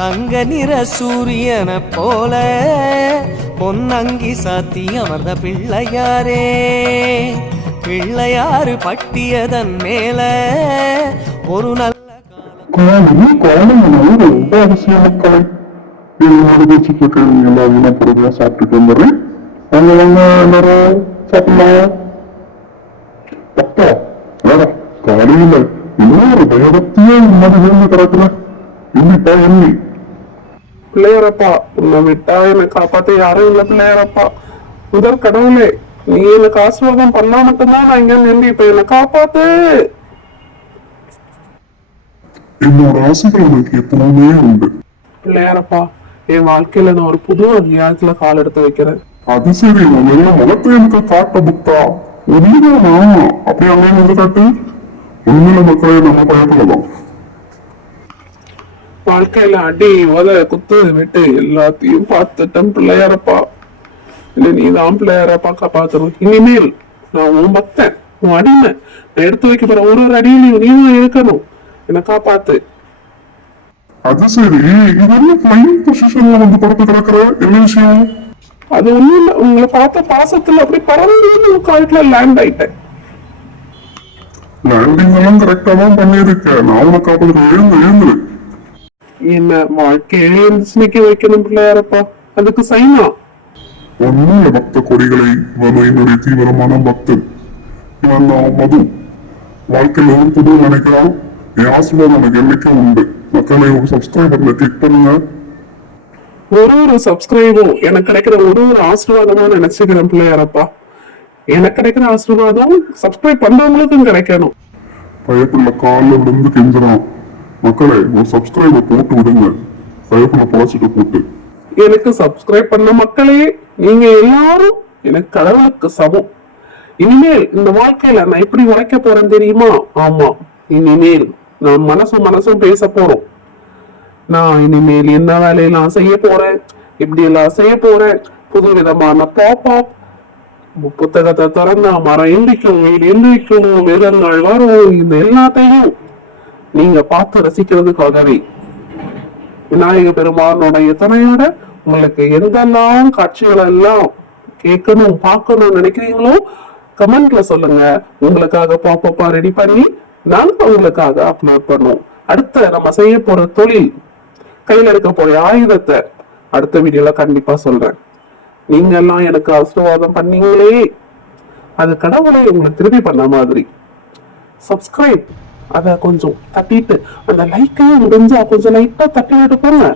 தங்க நிற சூரியனை போல பொன்னங்கி சாத்தி அமர்ந்த பிள்ளையாரே, பிள்ளையாறு பட்டியதன் மேல ஒரு நல்ல ரொம்ப அவசியம் மக்களே. என்னோட பேச்சுக்கு எல்லா உணவு பொருட்களும் சாப்பிட்டுட்டு வந்துடுறேன். அவங்க வாங்க எல்லாரும் சாப்பிடலாம். பக்கா வேற காலையில இன்னொரு பயபக்தியே உன்னது விழுந்து கிடக்குல. இன்னிப்பா எண்ணி பிள்ளையாரப்பா, உன்னை விட்டா என்னை காப்பாத்த யாரும் இல்ல பிள்ளையாரப்பா. முதல் கடவுளே, நீ எனக்கு ஆசீர்வாதம் பண்ணா மட்டும்தான் நான் இங்க நின்று இப்ப என்னை காப்பாத்து. என்னோட ஆசைகள் உனக்கு எப்பவுமே உண்டு பிள்ளையாரப்பா, என் வாழ்க்கையில நான் ஒரு புது அத்தியாயத்துல கால் எடுத்து வைக்கிறேன். அது சரி, உன்ன முகத்தை எனக்கு காட்ட புக்தா உதவிதானா? அப்படி அங்கே வந்து காட்டு. உண்மையில மக்களை நம்ம பயப்படலாம். வாழ்க்கையில அடி உத குத்து விட்டு எல்லாத்தையும் பார்த்துட்டேன் பிள்ளையாரப்பா. இல்ல நீதான் பிள்ளையாரப்பா காப்பாத்தணும். இனிமேல் நான் உன் பக்தன், உன் அடிமை. நான் எடுத்து வைக்க போற ஒரு அடியிலையும் நீதான் இருக்கணும். என்னை காப்பாத்து. அது சரி, இது என்ன ஃபிளைங் பொசிஷன்ல வந்து படுத்து கிடக்குற? என்ன விஷயம்? அது ஒண்ணும் இல்ல, உங்களை பார்த்த பாசத்துல அப்படி பறந்து காலத்துல லேண்ட் ஆயிட்டேன். லேண்டிங் எல்லாம் கரெக்டா தான் பண்ணிருக்கேன். நான் உனக்கு காப்பாத்து. எழுந்து என்ன வாழ்க்கையில இருந்துச்சு நிக்க வைக்கணும் பிள்ளையாரப்பா, அதுக்கு சைனா. ஒன்னும் இல்ல பக்த கொடிகளை. இவன் என்னுடைய தீவிரமான பக்தன். இவன் நான் மது. வாழ்க்கையில ஒரு புது நினைக்கிறான். என் ஆசீர்வாதம் எனக்கு என்னைக்கும் உண்டு. மக்களை ஒரு சப்ஸ்கிரைப் பட்டனை கிளிக் பண்ணுங்க. ஒரு சப்ஸ்கிரைபும் எனக்கு கிடைக்கிற ஒரு ஆசீர்வாதமா நினைச்சுக்கிறேன் பிள்ளையாரப்பா. எனக்கு கிடைக்கிற ஆசீர்வாதம் சப்ஸ்கிரைப் பண்றவங்களுக்கும் கிடைக்கணும். பயப்புள்ள காலில் விழுந்து கெஞ்சுறான். மக்களை ஒரு சப்ஸ்கிரைபை போட்டு விடுங்க. பயப்புள்ள பொழைச்சிட்டு போட்டு. எனக்கு சப்ஸ்கிரைப் பண்ண மக்களே, நீங்க எல்லாரும் எனக்கு கடவுளுக்கு சமம். இனிமேல் இந்த வாழ்க்கையில நான் எப்படி உழைக்க போறேன் தெரியுமா? ஆமா, இனிமேல் நான் மனசும் பேச போறோம். நான் இனிமேல் என்ன வேலையெல்லாம் செய்ய போறேன், இப்படி எல்லாம் செய்ய போறேன். புது விதமான பாப் புத்தகத்தை திறந்தா மரம் எந்திக்கும், வீடு எந்திக்கும், மிருகங்கள் வரும். இந்த எல்லாத்தையும் நீங்க பார்த்து ரசிக்கிறதுக்காகவே விநாயக பெருமானுடைய துணையோட உங்களுக்கு எந்தெல்லாம் காட்சிகள் எல்லாம் கேட்கணும் பார்க்கணும்னு நினைக்கிறீங்களோ கமெண்ட்ல சொல்லுங்க. உங்களுக்காக பாப்பா ரெடி பண்ணி நாங்க உங்களுக்காக அப்லோட் பண்ணுவோம். அடுத்த நம்ம செய்ய போற தொழில், கையில இருக்க போற ஆயுதத்தை அடுத்த வீடியோல கண்டிப்பா சொல்றேன். நீங்க எல்லாம் எனக்கு ஆசீர்வாதம் பண்ணீங்களே, அது கடவுளை உங்களை திருப்பி பண்ண மாதிரி. சப்ஸ்கிரைப் அத கொஞ்சம் தட்டிட்டு, அந்த லைக்கையும் முடிஞ்சா கொஞ்சம் லைட்டா தட்டி விட்டு போங்க.